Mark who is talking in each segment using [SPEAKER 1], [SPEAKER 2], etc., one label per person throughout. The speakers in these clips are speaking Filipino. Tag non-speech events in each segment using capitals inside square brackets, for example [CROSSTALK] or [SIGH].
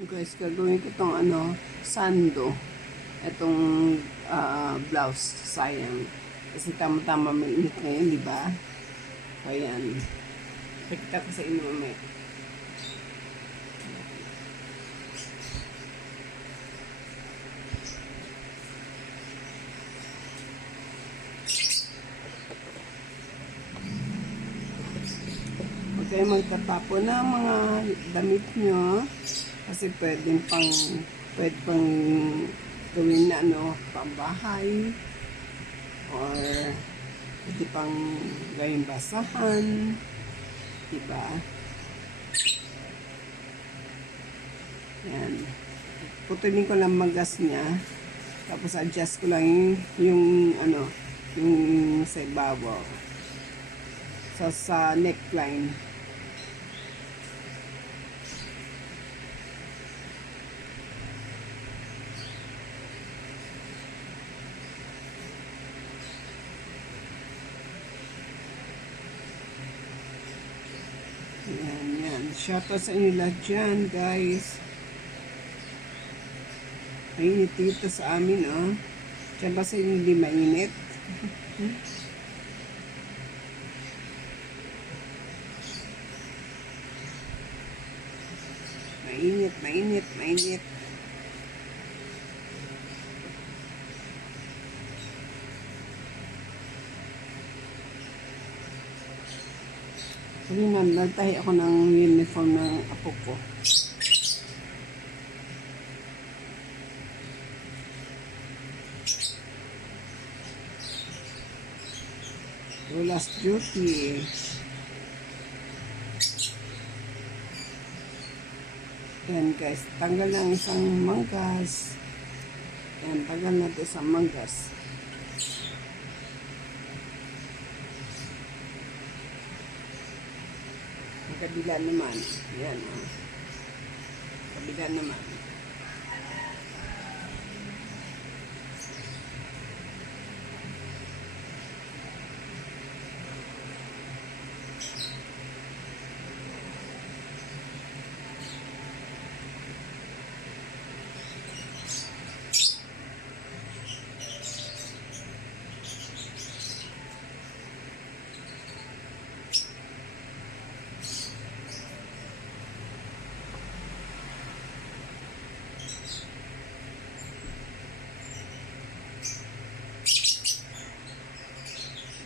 [SPEAKER 1] Guys, gagawin ko tong ano, sando. Itong ah, blouse, sayang. Kasi tama-tama mainit ngayon, di ba? Ayan. Pakita ko sa inyo mamaya. Huwag kayo magtatapo na mga damit nyo. Kasi pwedeng pang, pwede pang gawin na ano, pambahay. Or pwede pang gawin basahan. Diba? Yan. Putulin ko lang magas niya. Tapos adjust ko lang yung, yung ano, yung sa ibabaw. Sa, sa neckline. Yan, yan. Shoutout sa inyo lahat dyan, guys. Mainit dito sa amin, oh. Diyan ba sa inyo hindi mainit? [LAUGHS] mainit, mainit, mainit. Kanina, nagtahi ako ng uniform ng apo ko. Last duty. Yan guys, tanggal lang isang manggas. Yan, tanggal natin isang manggas. Kabila naman. Yan. Kabila naman.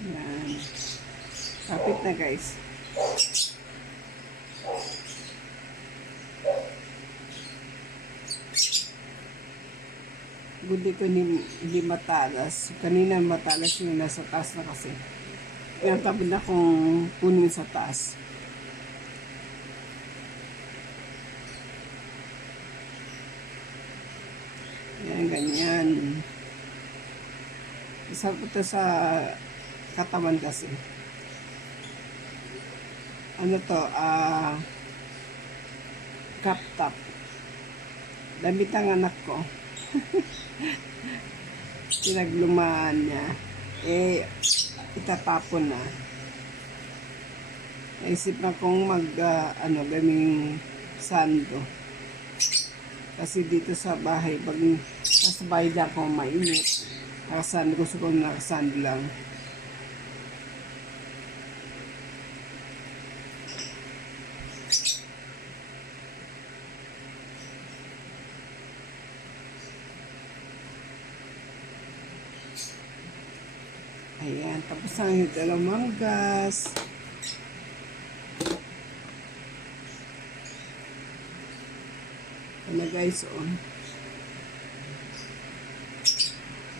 [SPEAKER 1] Yan. Kapit guys. Buti ko hindi, hindi matalas. Kanina matalas yung nasa taas na kasi. Kaya tabi na kong kunin sa taas. Yan, ganyan. Isa ko sa katawan kasi. Ano to, ah, crop top. Damit ang anak ko. [LAUGHS] Pinaglumaan niya. Eh, itatapon na. Naisip na kong mag, ah, ano, gaming sando. Kasi dito sa bahay, pag nasa bahay lang ako mainit, nakasando, gusto ko nakasando lang. Ayan, tapos ang dalawang gas. Ano guys, oh.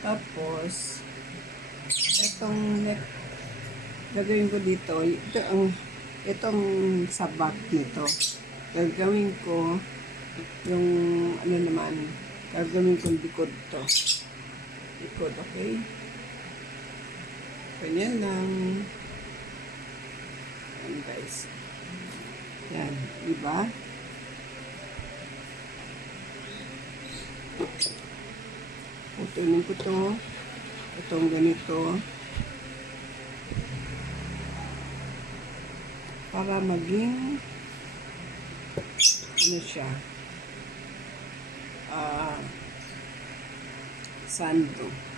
[SPEAKER 1] Tapos, itong neck, gagawin ko dito, ito ang, itong sabat nito. Gagawin ko, yung, ano naman, gagawin ko likod to. Likod, okay? Ganyan lang. Yan guys. Yan, di ba? Putulin ko to. Itong ganito. Para maging ano siya. ah, sando.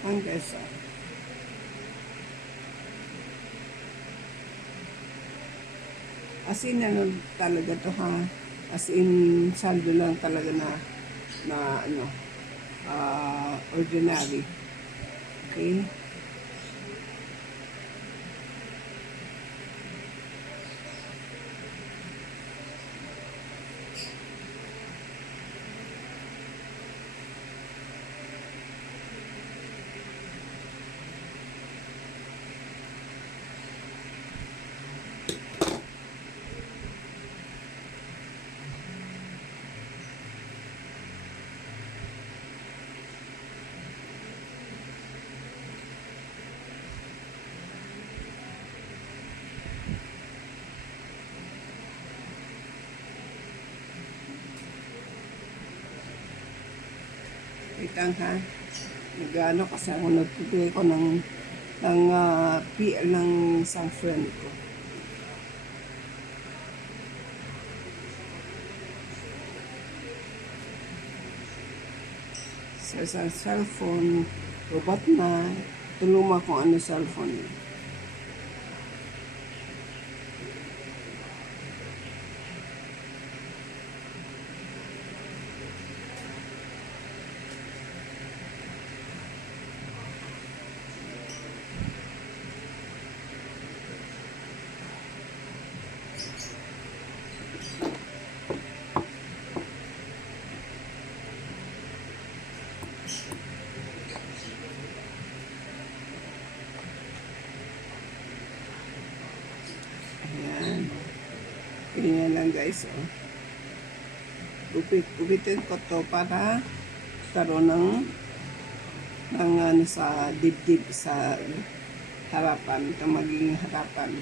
[SPEAKER 1] Ang guys, ah. As in, ano talaga to ha? As in, saldo lang talaga na, na ano, ah, ordinary. Okay? Wait lang ha. Nag-ano kasi ako nagpipili ko ng ng ah, PL ng isang friend ko. Sa isang cellphone, robot na, tuluma kung ano cellphone niya. Ayan. Ganyan lang guys. Oh. Upit, upitin ko to para karoon ng ng ano sa dibdib sa harapan. Ito maging harapan.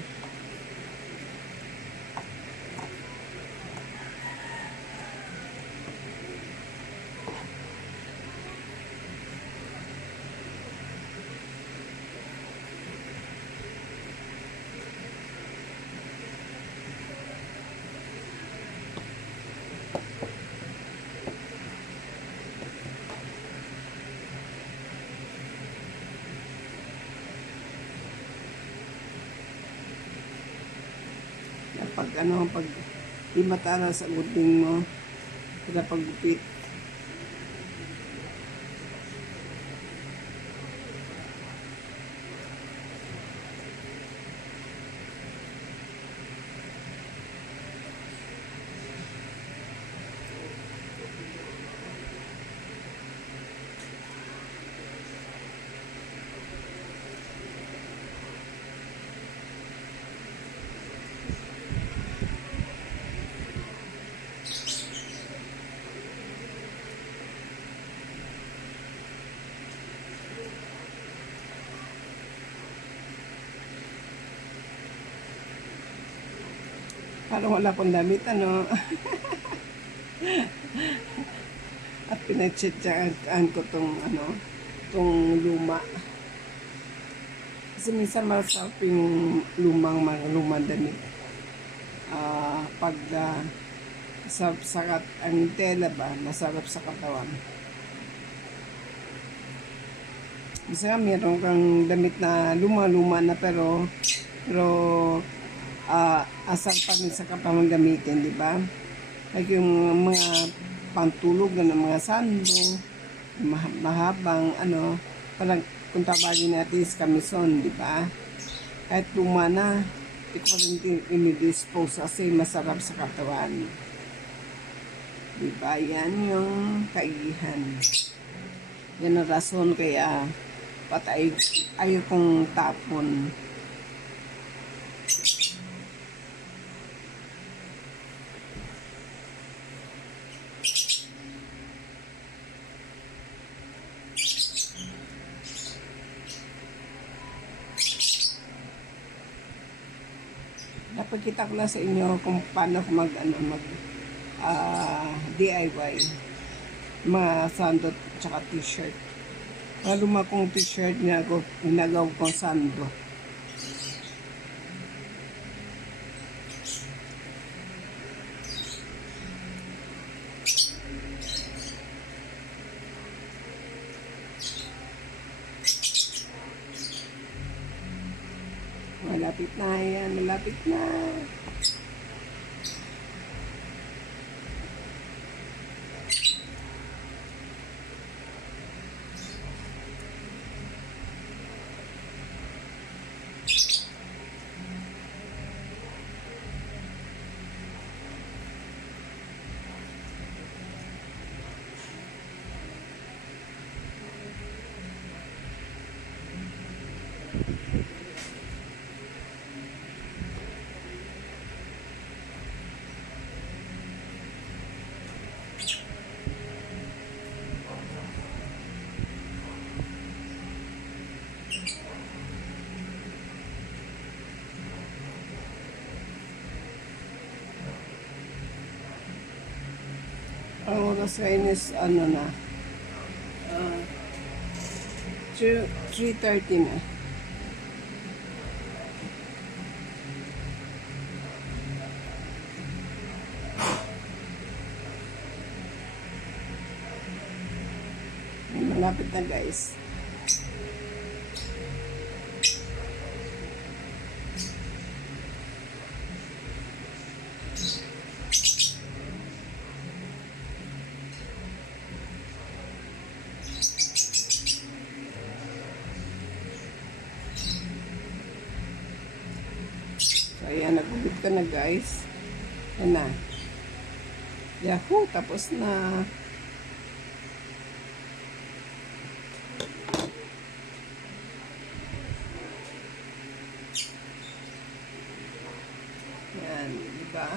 [SPEAKER 1] Pag ano, pag di matala sa guding mo, sila paggupit. Parang wala akong damit, ano. At pinagtsatsagaan ko tong, ano, tong luma. Kasi minsan masarap yung lumang mga lumang damit. Ah, pag uh, sa sakat ang tela ba, masarap sa katawan. Bisa meron kang damit na luma-luma na pero pero ah asal pa rin sa kapamang gamitin, di ba? Like yung mga pantulog na mga sando, mah- mahabang ano, parang kung tawagin natin is kamison, di ba? Kahit luma na, hindi ko rin kasi masarap sa katawan. Di ba? Yan yung kaigihan. Yan ang rason kaya patay ayaw kong tapon. Napagkita ko lang sa inyo kung paano ko mag, ano, mag ah, DIY. Mga sando tsaka t-shirt. Lalo ma kong t-shirt na ako, ginagaw kong sando. Malapit na yan, malapit na. Ang oras ngayon is ano na, uh, 3.30 na. Malapit na guys. So, ko na guys. Yan na. Yahoo! Tapos na. Yan, di ba?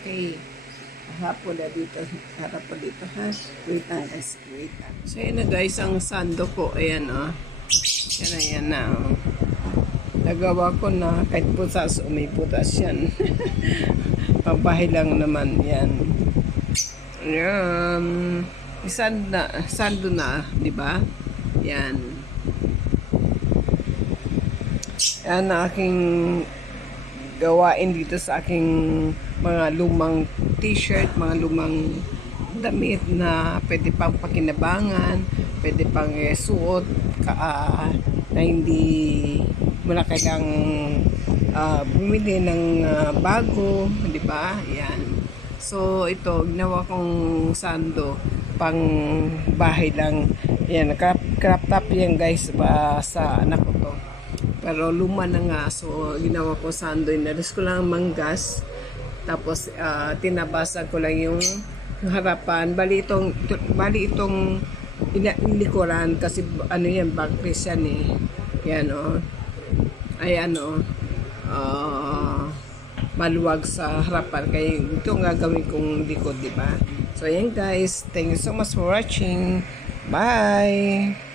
[SPEAKER 1] Okay. Harap po na dito. Harap po dito, ha? Wait lang, guys. Wait lang. So, yun na guys, ang sando ko. Ayan, oh. Yan na, yan na, oh. Nagawa ko na kahit putas, may putas yan. [LAUGHS] Pabahay lang naman yan. Yan. Sand na, sando na, di ba? Yan. Yan ang aking gawain dito sa aking mga lumang t-shirt, mga lumang damit na pwede pang pakinabangan, pwede pang eh, suot ka, ah, na hindi na kailang ah, bumili ng ah, bago, di ba? Yan. So, ito, ginawa kong sando pang bahay lang. Yan, crop, crop top yan guys pa sa anak ko to. Pero luma na nga. So, ginawa ko sando. Inalis ko lang ang manggas. Tapos, ah, tinabasan ko lang yung harapan. Bali itong, bali itong ina, likuran kasi ano yan, backpiece yan eh. Yan o. Oh. Ay ano, ah, maluwag sa harapan. Kaya ito ang gagawin kong likod, di ba? So, ayan guys. Thank you so much for watching. Bye!